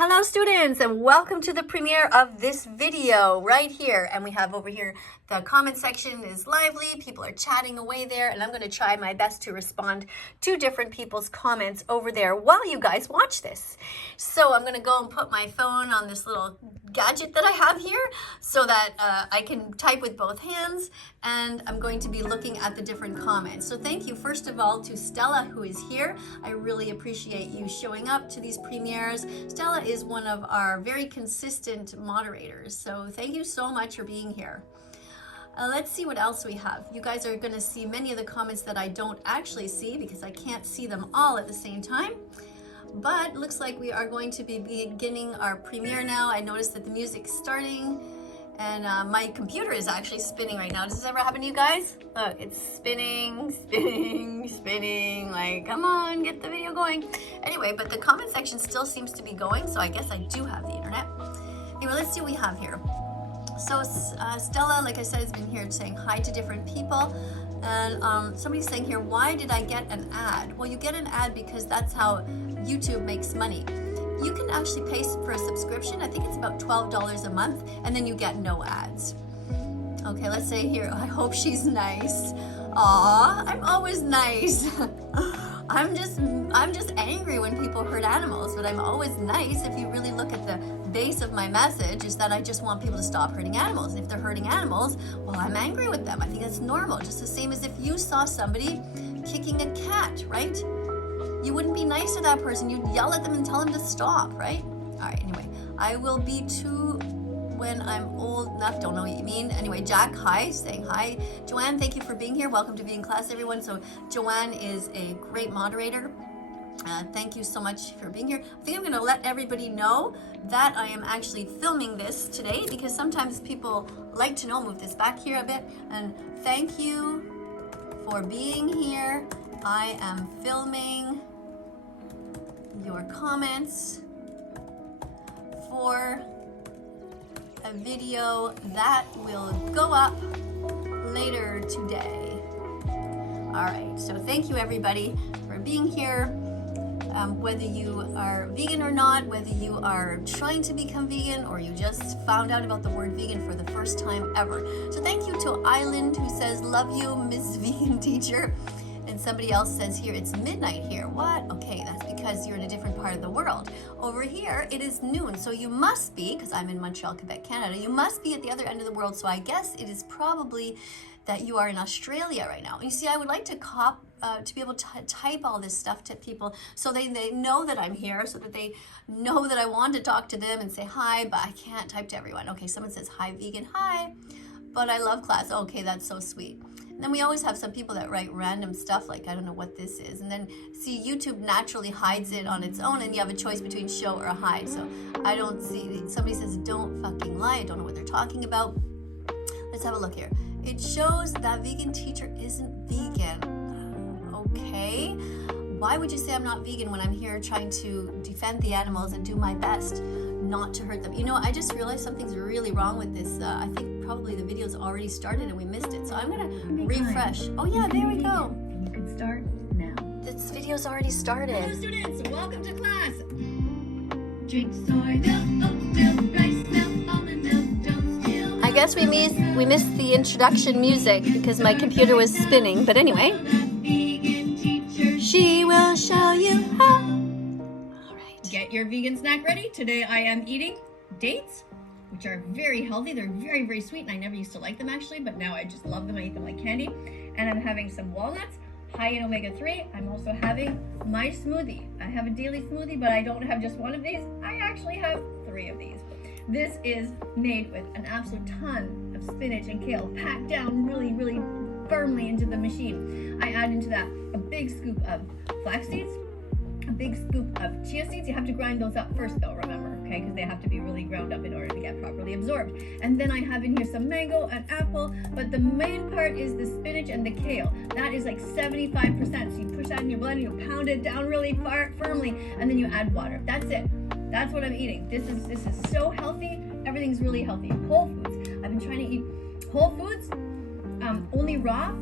Hello students, and welcome to the premiere of this video right here. And we have over here, the comment section is lively, people are chatting away there, and I'm going to try my best to respond to different people's comments over there while you guys watch this. So I'm going to go and put my phone on this little gadget that I have here so that I can type with both hands, and I'm going to be looking at the different comments. So thank you first of all to Stella, who is here. I really appreciate you showing up to these premieres. Stella is one of our very consistent moderators, so thank you so much for being here. Let's see what else we have. You guys are going to see many of the comments that I don't actually see because I can't see them all at the same time. But looks like we are going to be beginning our premiere now. I noticed that the music's starting, and my computer is actually spinning right now. Does this ever happen to you guys? Look, it's spinning, spinning, spinning. Like, come on, get the video going. Anyway, but the comment section still seems to be going, so I guess I do have the internet. Anyway, let's see what we have here. So Stella, like I said, has been here saying hi to different people. And somebody's saying here, why did I get an ad? Well, you get an ad because that's how YouTube makes money. You can actually pay for a subscription. I think it's about $12 a month, and then you get no ads. Okay, let's say here, I hope she's nice. Aw, I'm always nice. I'm just angry when people hurt animals, but I'm always nice. If you really look at the base of my message, is that I just want people to stop hurting animals. And if they're hurting animals, well, I'm angry with them. I think that's normal, just the same as if you saw somebody kicking a cat, right? You wouldn't be nice to that person. You'd yell at them and tell them to stop, right? All right, anyway, I will be too when I'm old enough. Don't know what you mean. Anyway, Jack, hi, saying hi. Joanne, thank you for being here. Welcome to Vegan Class, everyone. So Joanne is a great moderator. Thank you so much for being here. I think I'm going to let everybody know that I am actually filming this today because sometimes people like to know. Move this back here a bit. And thank you for being here. I am filming your comments for a video that will go up later today. All right, so thank you everybody for being here. Whether you are vegan or not, whether you are trying to become vegan or you just found out about the word vegan for the first time ever. So thank you to Island, who says, love you, Miss Vegan Teacher. And somebody else says here, it's midnight here. What? Okay, that's because you're in a different part of the world. Over here, it is noon. So you must be, because I'm in Montreal, Quebec, Canada, you must be at the other end of the world. So I guess it is probably that you are in Australia right now. You see, I would like to be able to type all this stuff to people so they know that I'm here, so that they know that I want to talk to them and say hi, but I can't type to everyone. Okay, someone says, hi, vegan, hi, but I love class. Okay, that's so sweet. And then we always have some people that write random stuff like, I don't know what this is. And then see, YouTube naturally hides it on its own and you have a choice between show or hide. So I don't see, somebody says, don't fucking lie. I don't know what they're talking about. Let's have a look here. It shows that vegan teacher isn't vegan. Okay. Why would you say I'm not vegan when I'm here trying to defend the animals and do my best not to hurt them? You know, I just realized something's really wrong with this. I think probably the video's already started and we missed it. So I'm gonna refresh. Oh yeah, there we go. And you can start now. This video's already started. Hello students, welcome to class. Drink soy milk, oat milk, rice milk, almond milk, don't steal. I guess we missed the introduction music because my computer was spinning. But anyway, she will show you how. All right. Get your vegan snack ready. Today I am eating dates, which are very healthy. They're very, very sweet, and I never used to like them actually, but now I just love them. I eat them like candy. And I'm having some walnuts, high in omega-3. I'm also having my smoothie. I have a daily smoothie, but I don't have just one of these. I actually have 3 of these. This is made with an absolute ton of spinach and kale, packed down really, really firmly into the machine. I add into that a big scoop of flax seeds, a big scoop of chia seeds. You have to grind those up first though, remember, okay, because they have to be really ground up in order to get properly absorbed. And then I have in here some mango and apple, but the main part is the spinach and the kale. That is like 75%. So you push that in your blender, you pound it down really firmly, and then you add water. That's it. That's what I'm eating. This is so healthy. Everything's really healthy. Whole foods. I've been trying to eat whole foods, only raw.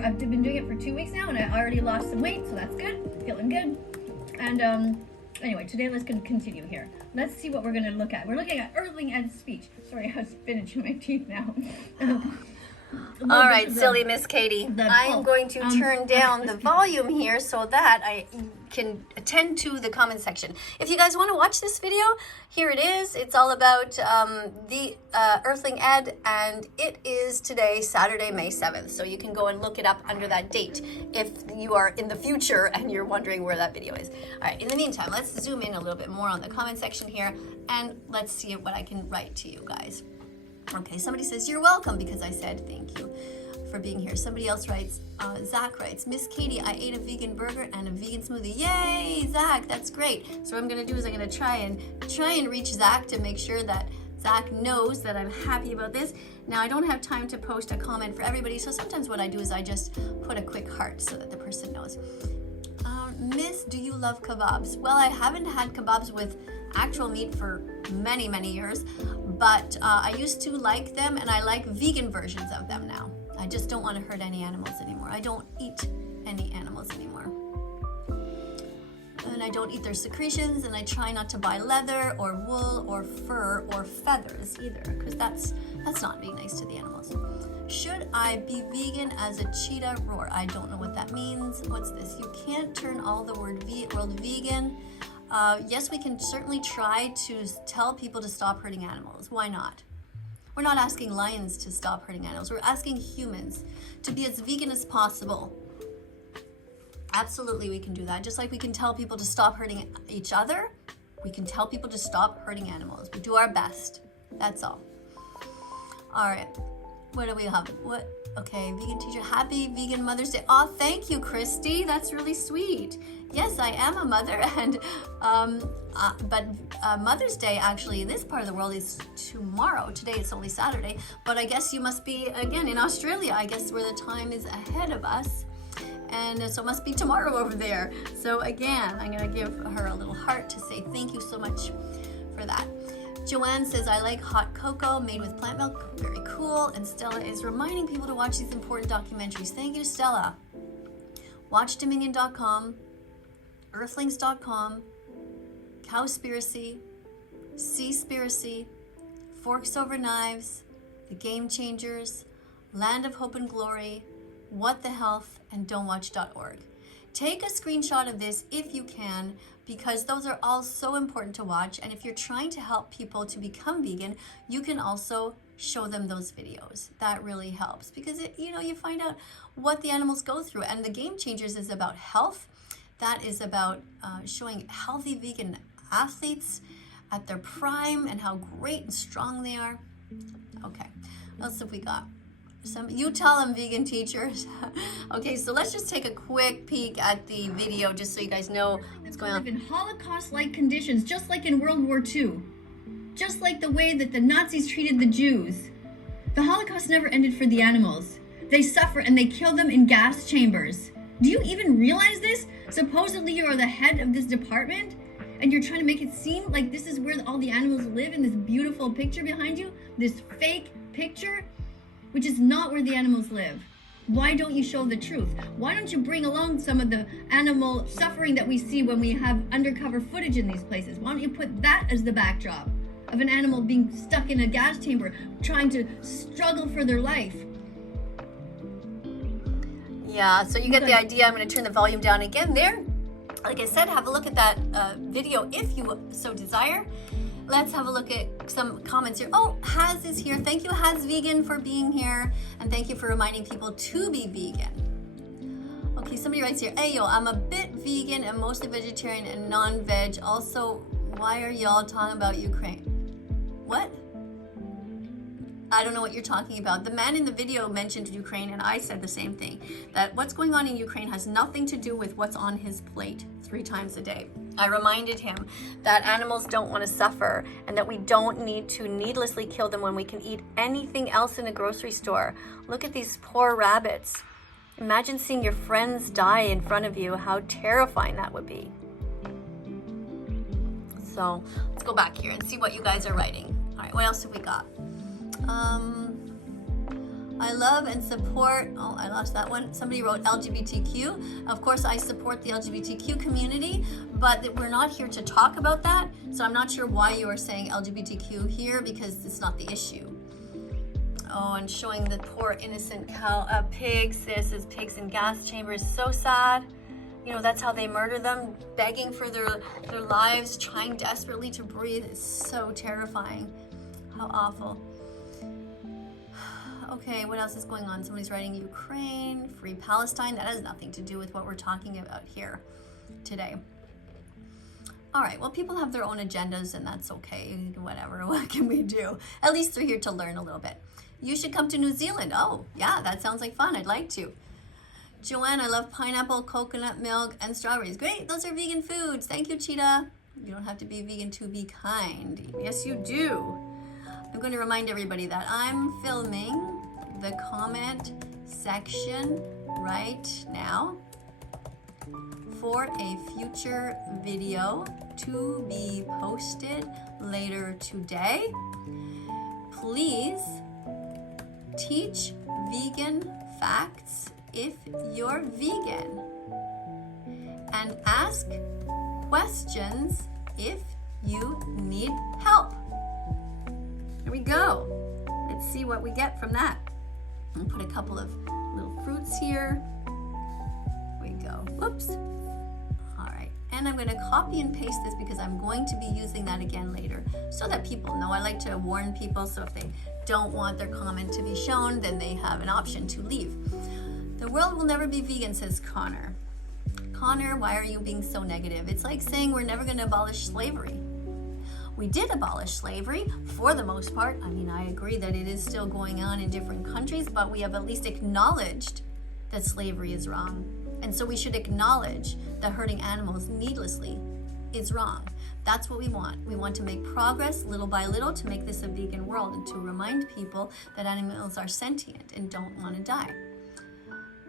I've been doing it for 2 weeks now, and I already lost some weight, so that's good. Feeling good. And Anyway, today let's continue here. Let's see what we're going to look at. We're looking at Earthling Ed's speech. Sorry, I have spinach in my teeth now. All right, silly Miss Kadie. I am going to turn down the volume here so that I can attend to the comment section. If you guys want to watch this video, here it is. It's all about the Earthling Ed, and it is today, Saturday, May 7th. So you can go and look it up under that date if you are in the future and you're wondering where that video is. All right, in the meantime, let's zoom in a little bit more on the comment section here, and let's see what I can write to you guys. Okay, somebody says, you're welcome, because I said thank you for being here. Somebody else writes, Zach writes, Miss Kadie, I ate a vegan burger and a vegan smoothie. Yay, Zach, that's great. So what I'm gonna do is I'm gonna try and reach Zach to make sure that Zach knows that I'm happy about this. Now, I don't have time to post a comment for everybody, so sometimes what I do is I just put a quick heart so that the person knows. Miss, do you love kebabs? Well, I haven't had kebabs with actual meat for many, many years, but I used to like them, and I like vegan versions of them now. I just don't want to hurt any animals anymore. I don't eat any animals anymore. And I don't eat their secretions, and I try not to buy leather or wool or fur or feathers either, because that's not being nice to the animals. Should I be vegan as a cheetah roar? I don't know what that means. What's this? You can't turn all the word vegan. Yes, we can certainly try to tell people to stop hurting animals. Why not? We're not asking lions to stop hurting animals. We're asking humans to be as vegan as possible. Absolutely, we can do that. Just like we can tell people to stop hurting each other, we can tell people to stop hurting animals. We do our best. That's all. All right. What do we have? What? Okay, vegan teacher. Happy Vegan Mother's Day. Oh, thank you, Christy. That's really sweet. Yes, I am a mother, and but Mother's Day actually in this part of the world is tomorrow. Today it's only Saturday, but I guess you must be again in Australia. I guess where the time is ahead of us, and so it must be tomorrow over there. So again, I'm gonna give her a little heart to say thank you so much for that. Joanne says, I like hot cocoa made with plant milk. Very cool. And Stella is reminding people to watch these important documentaries. Thank you, Stella. WatchDominion.com, Earthlings.com, Cowspiracy, Seaspiracy, Forks Over Knives, The Game Changers, Land of Hope and Glory, What the Health, and don'twatch.org. Take a screenshot of this if you can, because those are all so important to watch. And if you're trying to help people to become vegan, you can also show them those videos. That really helps, because you find out what the animals go through. And the Game Changers is about health. That is about showing healthy vegan athletes at their prime and how great and strong they are. Okay, what else have we got? You tell them, vegan teachers. Okay, so let's just take a quick peek at the video just so you guys know what's going on. In Holocaust-like conditions, just like in World War II. Just like the way that the Nazis treated the Jews. The Holocaust never ended for the animals. They suffer and they kill them in gas chambers. Do you even realize this? Supposedly you are the head of this department, and you're trying to make it seem like this is where all the animals live in this beautiful picture behind you, this fake picture, which is not where the animals live. Why don't you show the truth? Why don't you bring along some of the animal suffering that we see when we have undercover footage in these places? Why don't you put that as the backdrop of an animal being stuck in a gas chamber, trying to struggle for their life? Yeah, so you get the idea. I'm going to turn the volume down again there. Like I said, have a look at that video if you so desire. Let's have a look at some comments here. Oh, Haz is here. Thank you, Haz Vegan, for being here. And thank you for reminding people to be vegan. Okay, somebody writes here, Ayo, I'm a bit vegan and mostly vegetarian and non-veg. Also, why are y'all talking about Ukraine? What? I don't know what you're talking about. The man in the video mentioned Ukraine, and I said the same thing, that what's going on in Ukraine has nothing to do with what's on his plate 3 times a day. I reminded him that animals don't want to suffer and that we don't need to needlessly kill them when we can eat anything else in the grocery store. Look at these poor rabbits. Imagine seeing your friends die in front of you. How terrifying that would be. So let's go back here and see what you guys are writing. All right, what else have we got? I love and support, oh, I lost that one. Somebody wrote LGBTQ. Of course, I support the LGBTQ community, but we're not here to talk about that. So I'm not sure why you are saying LGBTQ here, because it's not the issue. Oh, and showing the poor innocent pigs. This is pigs in gas chambers. So sad. You know, that's how they murder them, begging for their lives, trying desperately to breathe. It's so terrifying. How awful. Okay, what else is going on? Somebody's writing Ukraine, free Palestine. That has nothing to do with what we're talking about here today. All right, well, people have their own agendas, and that's okay. Whatever, what can we do? At least they're here to learn a little bit. You should come to New Zealand. Oh, yeah, that sounds like fun. I'd like to. Joanne, I love pineapple, coconut milk, and strawberries. Great, those are vegan foods. Thank you, Cheetah. You don't have to be vegan to be kind. Yes, you do. I'm going to remind everybody that I'm filming the comment section right now for a future video to be posted later today. Please teach vegan facts if you're vegan, and ask questions if you need help. Here we go. Let's see what we get from that. I'll put a couple of little fruits here. Here we go. Whoops. All right. And I'm going to copy and paste this because I'm going to be using that again later so that people know. I like to warn people, so if they don't want their comment to be shown, then they have an option to leave. The world will never be vegan, says Connor. Connor, why are you being so negative? It's like saying we're never going to abolish slavery. We did abolish slavery for the most part. I mean, I agree that it is still going on in different countries, but we have at least acknowledged that slavery is wrong. And so we should acknowledge that hurting animals needlessly is wrong. That's what we want. We want to make progress little by little to make this a vegan world and to remind people that animals are sentient and don't want to die.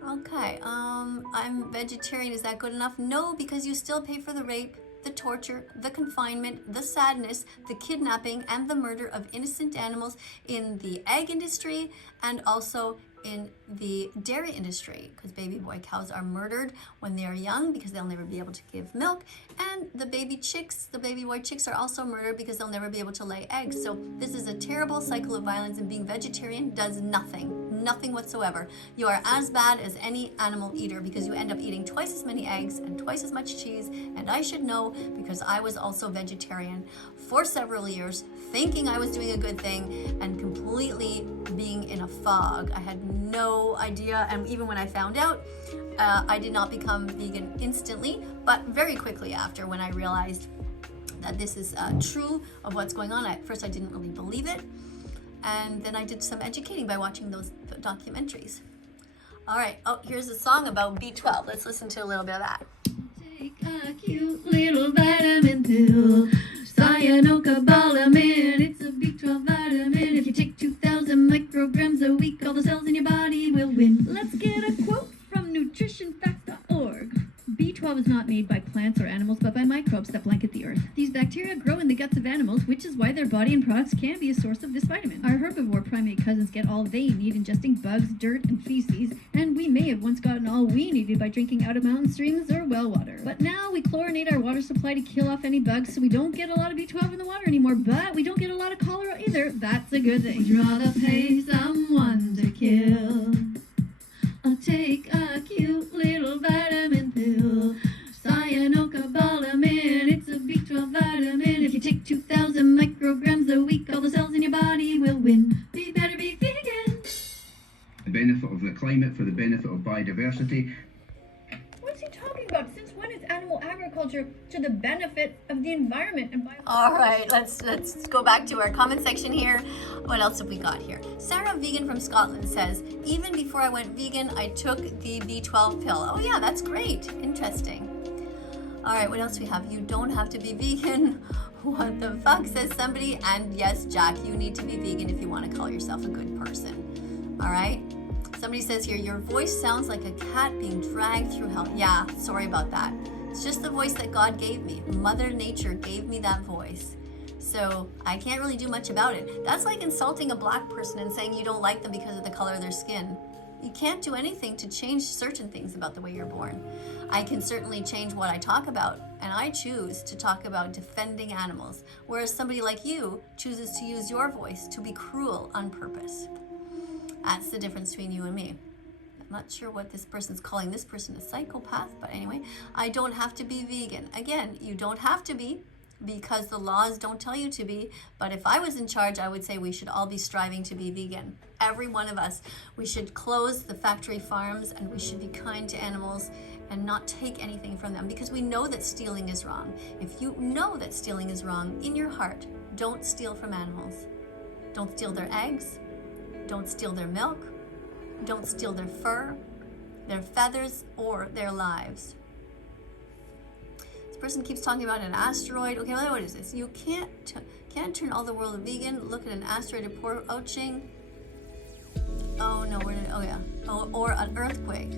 Okay, I'm vegetarian. Is that good enough? No, because you still pay for the rape, the torture, the confinement, the sadness, the kidnapping, and the murder of innocent animals in the egg industry and also in the dairy industry, because baby boy cows are murdered when they are young because they'll never be able to give milk, and the baby chicks, the baby boy chicks, are also murdered because they'll never be able to lay eggs. So this is a terrible cycle of violence, and being vegetarian does nothing whatsoever. You are as bad as any animal eater because you end up eating twice as many eggs and twice as much cheese. And I should know because I was also vegetarian for several years, thinking I was doing a good thing and completely being in a fog. I had no idea, and even when I found out, I did not become vegan instantly, but very quickly after, when I realized that this is true of what's going on. At first I didn't really believe it, and then I did some educating by watching those documentaries. All right, oh, here's a song about B12. Let's listen to a little bit of that. Take a cute little vitamin pill, cyanocobalamin. It's a B12 vitamin. If you take 2,000 micrograms a week, all the cells in your body will win. Let's get a quote from nutritionfacts.org. B12 is not made by plants or animals, but by microbes that blanket the earth. These bacteria grow in the guts of animals, which is why their body and products can be a source of this vitamin. Our herbivore primate cousins get all they need ingesting bugs, dirt, and feces, and we may have once gotten all we needed by drinking out of mountain streams or well water. But now we chlorinate our water supply to kill off any bugs, so we don't get a lot of B12 in the water anymore, but we don't get a lot of cholera either. That's a good thing. Would you rather pay someone to kill? I'll take a cute little vitamin pill, cyanocobalamin. It's a B12 vitamin. If you take 2,000 micrograms a week, all the cells in your body will win. Be better, be vegan. The benefit of the climate for the benefit of biodiversity. What's he talking about? Since when is animal agriculture to the benefit of the environment and biodiversity? All right, let's go back to our comment section here. What else have we got here? Sarah Vegan from Scotland says, even before I went vegan, I took the B12 pill. Oh yeah, that's great. Interesting. All right, what else we have? You don't have to be vegan. What the fuck, says somebody. And yes, Jack, you need to be vegan if you want to call yourself a good person. All right? Somebody says here, your voice sounds like a cat being dragged through hell. Yeah, sorry about that. It's just the voice that God gave me. Mother Nature gave me that voice. So I can't really do much about it. That's like insulting a black person and saying you don't like them because of the color of their skin. You can't do anything to change certain things about the way you're born. I can certainly change what I talk about, and I choose to talk about defending animals, whereas somebody like you chooses to use your voice to be cruel on purpose. That's the difference between you and me. I'm not sure what this person's calling this person a psychopath, but anyway, I don't have to be vegan. Again, you don't have to be, because the laws don't tell you to be. But if I was in charge, I would say we should all be striving to be vegan. Every one of us. We should close the factory farms, and we should be kind to animals and not take anything from them, because we know that stealing is wrong. If you know that stealing is wrong in your heart, don't steal from animals. Don't steal their eggs. Don't steal their milk. Don't steal their fur, their feathers, or their lives. Person keeps talking about an asteroid. Okay, what is this? You can't turn all the world vegan. Look at an asteroid approaching. Oh no, oh yeah. Oh, or an earthquake.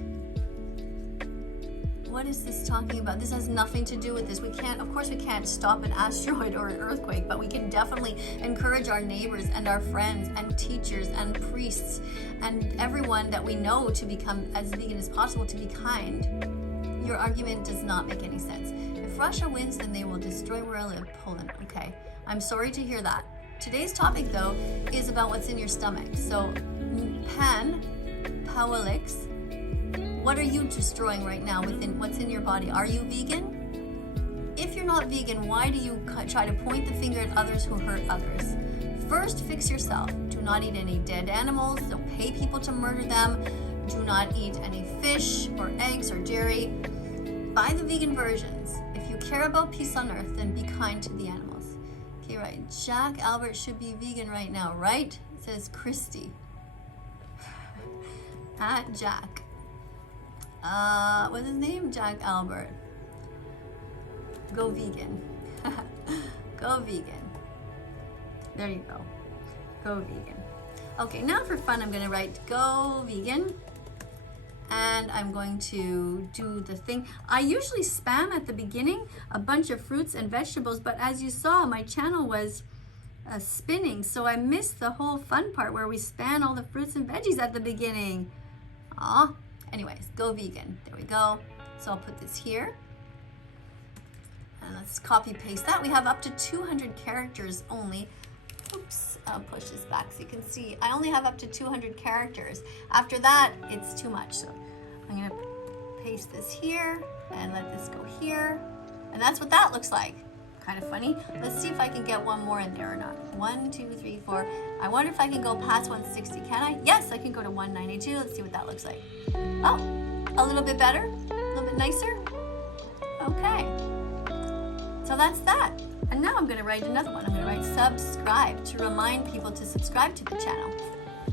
What is this talking about? This has nothing to do with this. Of course we can't stop an asteroid or an earthquake, but we can definitely encourage our neighbors and our friends and teachers and priests and everyone that we know to become as vegan as possible, to be kind. Your argument does not make any sense. If Russia wins, then they will destroy where I live, Poland. Okay, I'm sorry to hear that. Today's topic, though, is about what's in your stomach. So, Pawelix, what are you destroying right now within what's in your body? Are you vegan? If you're not vegan, why do you try to point the finger at others who hurt others? First, fix yourself. Do not eat any dead animals. Don't pay people to murder them. Do not eat any fish or eggs or dairy. Buy the vegan versions. If you care about peace on earth, then be kind to the animals. Okay, right. Jack Albert should be vegan right now, right? Says Christy. At Jack. What's his name? Jack Albert. Go vegan. Go vegan. There you go. Go vegan. Okay, now for fun, I'm going to write go vegan. And I'm going to do the thing. I usually spam at the beginning a bunch of fruits and vegetables, but as you saw, my channel was spinning, so I missed the whole fun part where we span all the fruits and veggies at the beginning. Aw. Anyways, go vegan. There we go. So I'll put this here. And let's copy paste that. We have up to 200 characters only. Oops, I'll push this back so you can see. I only have up to 200 characters. After that, it's too much. So I'm gonna paste this here and let this go here. And that's what that looks like. Kind of funny. Let's see if I can get one more in there or not. 1, 2, 3, 4. I wonder if I can go past 160. Can I? Yes, I can go to 192. Let's see what that looks like. Oh, a little bit better? A little bit nicer? Okay. So that's that. And now I'm going to write another one. I'm going to write subscribe to remind people to subscribe to the channel.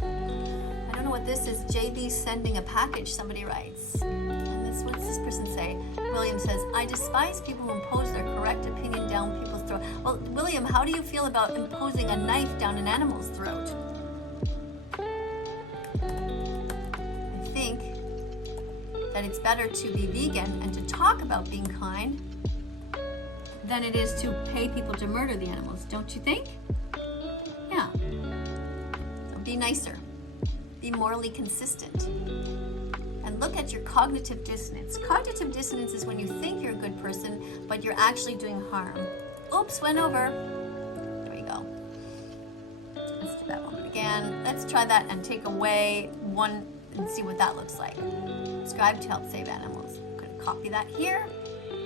I don't know what this is. JB sending a package, somebody writes. And this, what's this person say? William says, I despise people who impose their correct opinion down people's throat. Well, William, how do you feel about imposing a knife down an animal's throat? I think that it's better to be vegan and to talk about being kind than it is to pay people to murder the animals, don't you think? Yeah. So be nicer. Be morally consistent. And look at your cognitive dissonance. Cognitive dissonance is when you think you're a good person, but you're actually doing harm. Oops, went over. There we go. Let's do that one again. Let's try that and take away one and see what that looks like. Subscribe to help save animals. I'm going to copy that here.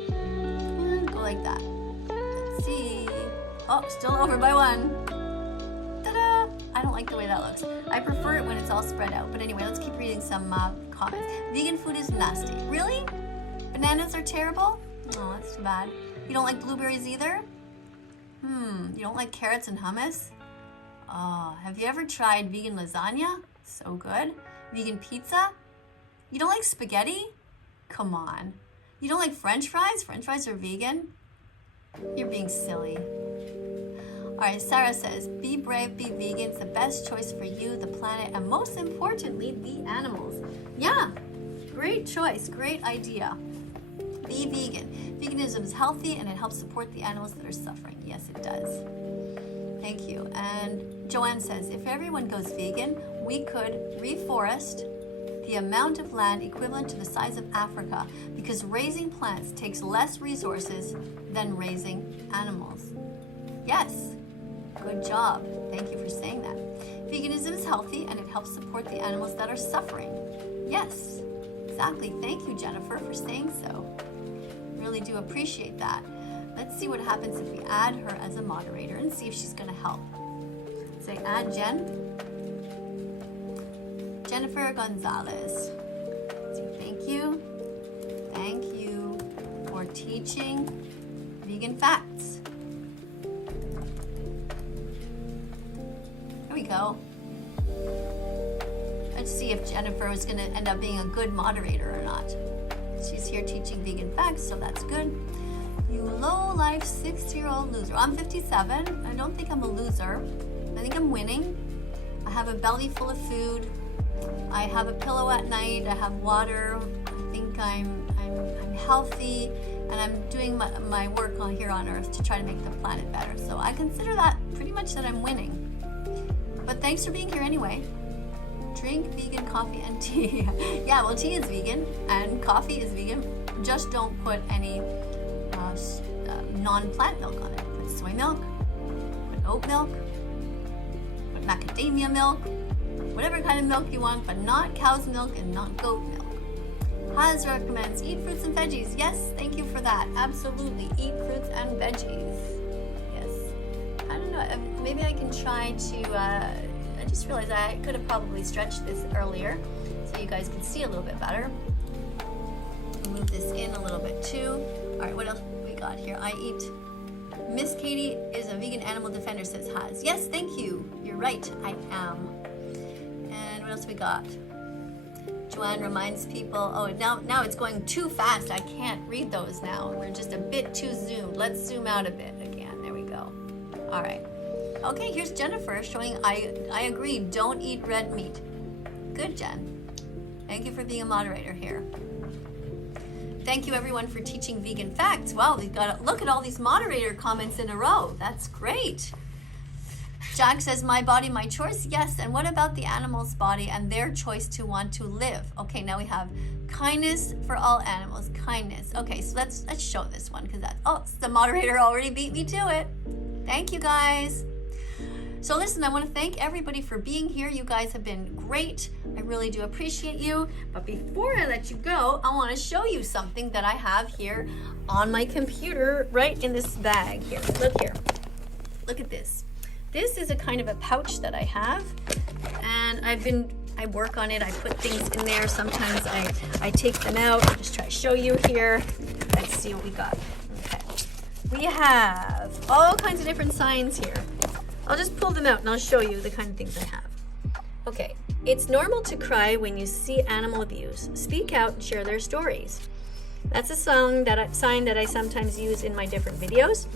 And go like that. Let's see. Oh, still over by 1. Ta-da! I don't like the way that looks. I prefer it when it's all spread out. But anyway, let's keep reading some comments. Vegan food is nasty. Really? Bananas are terrible? Oh, that's too bad. You don't like blueberries either? You don't like carrots and hummus? Oh, have you ever tried vegan lasagna? So good. Vegan pizza? You don't like spaghetti? Come on. You don't like French fries? French fries are vegan? You're being silly. All right, Sarah says, be brave, be vegan. It's the best choice for you, the planet, and most importantly, the animals. Yeah, great choice, great idea. Be vegan. Veganism is healthy and it helps support the animals that are suffering. Yes, it does. Thank you. And Joanne says, if everyone goes vegan, we could reforest the amount of land equivalent to the size of Africa because raising plants takes less resources than raising animals. Yes, good job. Thank you for saying that. Veganism is healthy and it helps support the animals that are suffering. Yes, exactly. Thank you, Jennifer, for saying so. Really do appreciate that. Let's see what happens if we add her as a moderator and see if she's going to help. Say add Jen. Jennifer Gonzalez. Say thank you. Thank you for teaching vegan facts. There we go. Let's see if Jennifer is going to end up being a good moderator or not. She's here teaching vegan facts, so that's good. You low-life 60-year-old loser. I'm 57. I don't think I'm a loser. I think I'm winning. I have a belly full of food. I have a pillow at night. I have water. I think I'm healthy, and I'm doing my work here on Earth to try to make the planet better. So I consider that pretty much that I'm winning. But thanks for being here anyway. Drink vegan coffee and tea. Yeah, well, tea is vegan and coffee is vegan. Just don't put any non-plant milk on it. Put soy milk, put oat milk, put macadamia milk, whatever kind of milk you want, but not cow's milk and not goat milk. Haz recommends eat fruits and veggies. Yes, thank you for that. Absolutely, eat fruits and veggies. Yes. I don't know, maybe I can try to, I just realized I could have probably stretched this earlier so you guys can see a little bit better. Move this in a little bit too. All right, what else we got here? I eat. Miss Kadie is a vegan animal defender, says Haz. Yes, thank you. You're right, I am. And what else we got? Joanne reminds people, oh, now it's going too fast. I can't read those now. We're just a bit too zoomed. Let's zoom out a bit again. There we go. All right. Okay, here's Jennifer showing I agree, don't eat red meat. Good, Jen. Thank you for being a moderator here. Thank you everyone for teaching vegan facts. Wow, we've got to look at all these moderator comments in a row. That's great. Jack says, my body, my choice. Yes, and what about the animal's body and their choice to want to live? Okay, now we have kindness for all animals. Kindness. Okay, so let's show this one because the moderator already beat me to it. Thank you guys. So listen, I want to thank everybody for being here. You guys have been great. I really do appreciate you. But before I let you go, I want to show you something that I have here on my computer right in this bag here. Look here. Look at this. This is a kind of a pouch that I have, and I work on it. I put things in there. Sometimes I take them out. I'll just try to show you here. Let's see what we got. Okay. We have all kinds of different signs here. I'll just pull them out and I'll show you the kind of things I have. Okay. It's normal to cry when you see animal abuse. Speak out and share their stories. That's a sign that I sometimes use in my different videos.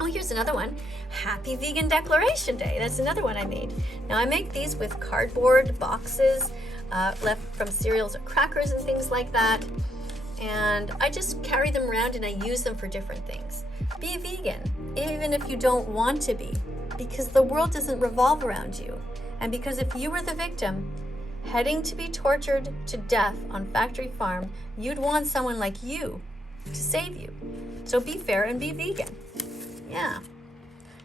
Oh, here's another one. Happy Vegan Declaration Day. That's another one I made. Now I make these with cardboard boxes left from cereals or crackers and things like that. And I just carry them around and I use them for different things. Be vegan, even if you don't want to be, because the world doesn't revolve around you. And because if you were the victim, heading to be tortured to death on factory farm, you'd want someone like you to save you. So be fair and be vegan. Yeah.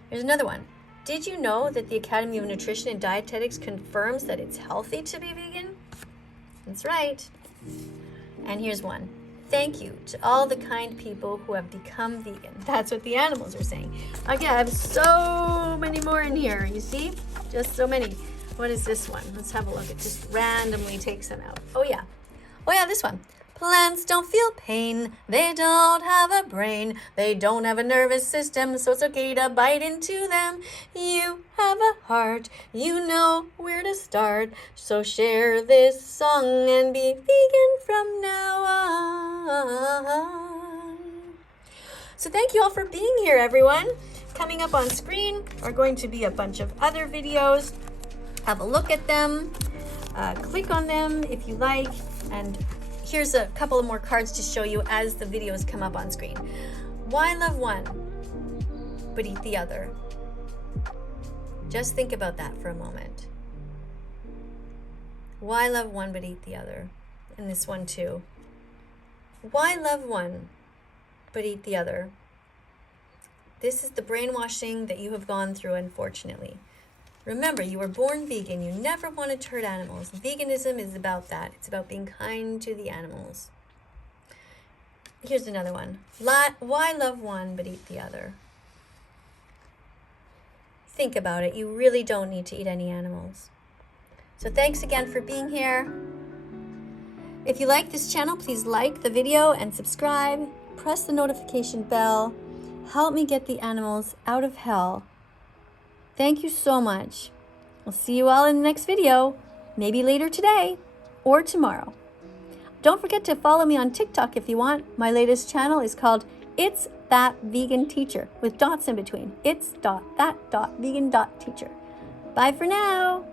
Here's another one. Did you know that the Academy of Nutrition and Dietetics confirms that it's healthy to be vegan? That's right. And here's one. Thank you to all the kind people who have become vegan. That's what the animals are saying. Okay, I have so many more in here. You see? Just so many. What is this one? Let's have a look. It just randomly takes them out. Oh yeah, this one. Plants don't feel pain, they don't have a brain, they don't have a nervous system, so it's okay to bite into them. You have a heart, you know where to start, so share this song and be vegan from now on. So thank you all for being here, everyone. Coming up on screen are going to be a bunch of other videos. Have a look at them, click on them if you like, and here's a couple of more cards to show you as the videos come up on screen. Why love one, but eat the other? Just think about that for a moment. Why love one but hate the other? And this one too. Why love one but hate the other? This is the brainwashing that you have gone through, unfortunately. Remember, you were born vegan. You never wanted to hurt animals. Veganism is about that. It's about being kind to the animals. Here's another one. Why love one but hate the other? Think about it. You really don't need to eat any animals. So thanks again for being here. If you like this channel, please like the video and subscribe. Press the notification bell. Help me get the animals out of hell. Thank you so much. We'll see you all in the next video, maybe later today or tomorrow. Don't forget to follow me on TikTok if you want. My latest channel is called It's That Vegan Teacher with dots in between. It's .that.vegan.teacher. Bye for now.